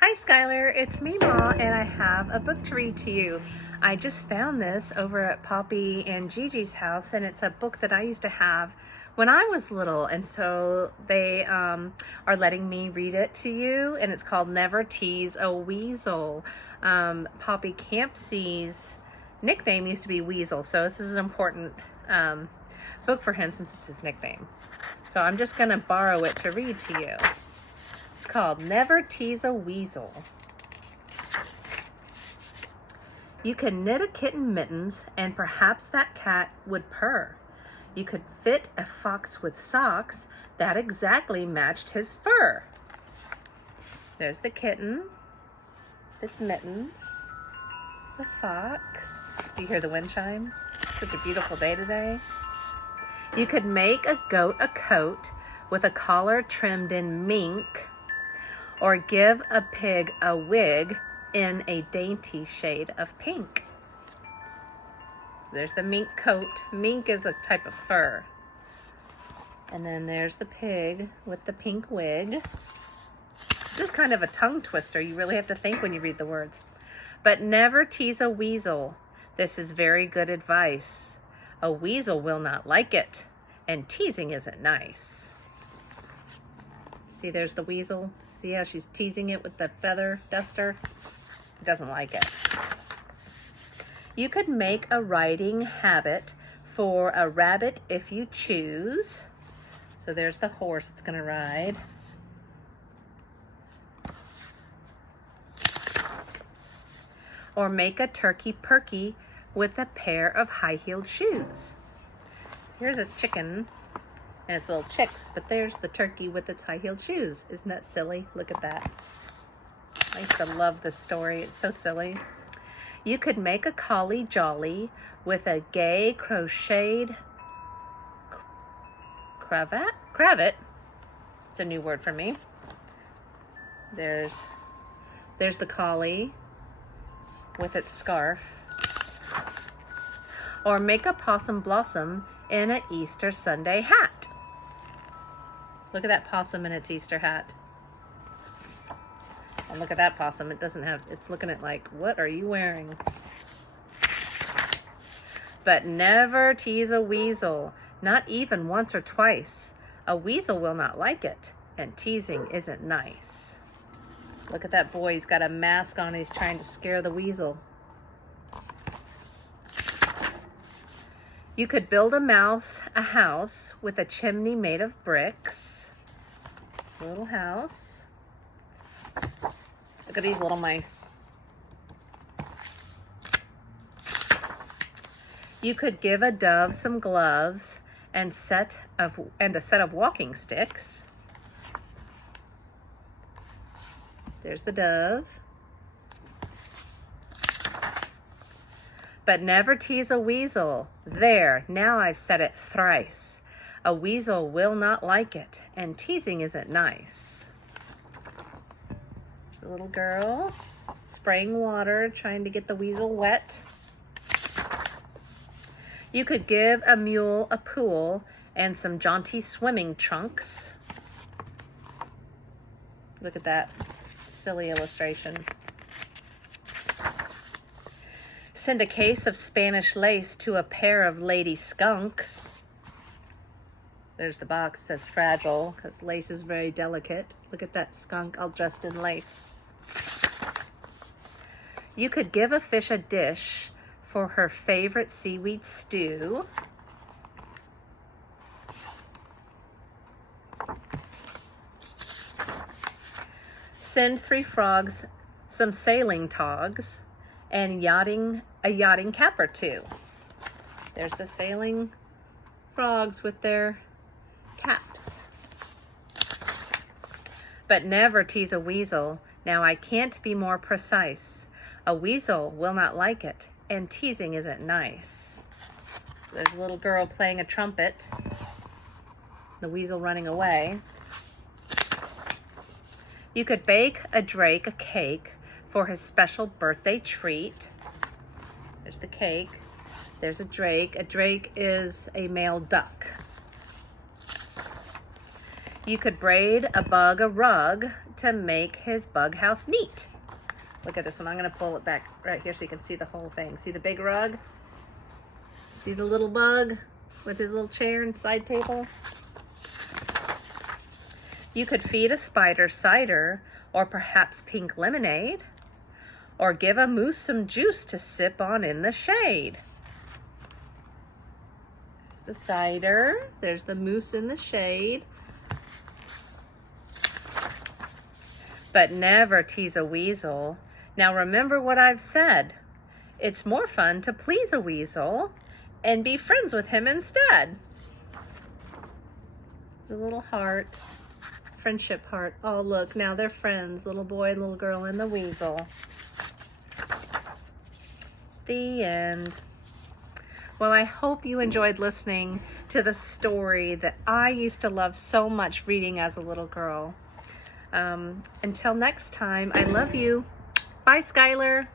Hi Skylar, it's me Ma, and I have a book to read to you. I just found this over at Poppy and Gigi's house, and it's a book that I used to have when I was little, and so they are letting me read it to you, and it's called Never Tease a Weasel. Poppy Campsey's nickname used to be Weasel, so this is an important book for him since it's his nickname. So I'm just going to borrow it to read to you. It's called Never Tease a Weasel. You could knit a kitten mittens, and perhaps that cat would purr. You could fit a fox with socks that exactly matched his fur. There's the kitten, its mittens, the fox. Do you hear the wind chimes? Such a beautiful day today. You could make a goat a coat with a collar trimmed in mink, or give a pig a wig in a dainty shade of pink. There's the mink coat. Mink is a type of fur. And then there's the pig with the pink wig. This is kind of a tongue twister. You really have to think when you read the words. But never tease a weasel. This is very good advice. A weasel will not like it, and teasing isn't nice. See, there's the weasel. See how she's teasing it with the feather duster? It doesn't like it. You could make a riding habit for a rabbit if you choose. So there's the horse it's going to ride. Or make a turkey perky with a pair of high-heeled shoes. Here's a chicken and its little chicks, but there's the turkey with its high-heeled shoes. Isn't that silly? Look at that. I used to love this story. It's so silly. You could make a collie jolly with a gay crocheted cravat. It's a new word for me. There's the collie with its scarf. Or make a possum blossom in an Easter Sunday hat. Look at that possum in its Easter hat. And look at that possum. It doesn't have, it's looking at like, what are you wearing? But never tease a weasel, not even once or twice. A weasel will not like it, and teasing isn't nice. Look at that boy. He's got a mask on. He's trying to scare the weasel. You could build a mouse a house with a chimney made of bricks. Little house. Look at these little mice. You could give a dove some gloves and a set of walking sticks. There's the dove. But never tease a weasel. There, now I've said it thrice. A weasel will not like it, and teasing isn't nice. There's the little girl spraying water, trying to get the weasel wet. You could give a mule a pool and some jaunty swimming trunks. Look at that silly illustration. Send a case of Spanish lace to a pair of lady skunks. There's the box, says fragile, because lace is very delicate. Look at that skunk all dressed in lace. You could give a fish a dish for her favorite seaweed stew. Send 3 frogs some sailing togs and a yachting cap or 2. There's the sailing frogs with their caps. But never tease a weasel. Now I can't be more precise. A weasel will not like it, and teasing isn't nice. So there's a little girl playing a trumpet. The weasel running away. You could bake a drake a cake for his special birthday treat. There's the cake. There's a drake. A drake is a male duck. You could braid a bug a rug to make his bug house neat. Look at this one. I'm going to pull it back right here so you can see the whole thing. See the big rug? See the little bug with his little chair and side table? You could feed a spider cider or perhaps pink lemonade, or give a moose some juice to sip on in the shade. There's the cider. There's the moose in the shade. But never tease a weasel. Now remember what I've said. It's more fun to please a weasel and be friends with him instead. The little heart. Friendship heart. Oh, look, now they're friends. Little boy, little girl, and the weasel. The end. Well, I hope you enjoyed listening to the story that I used to love so much reading as a little girl. Until next time, I love you. Bye, Skylar.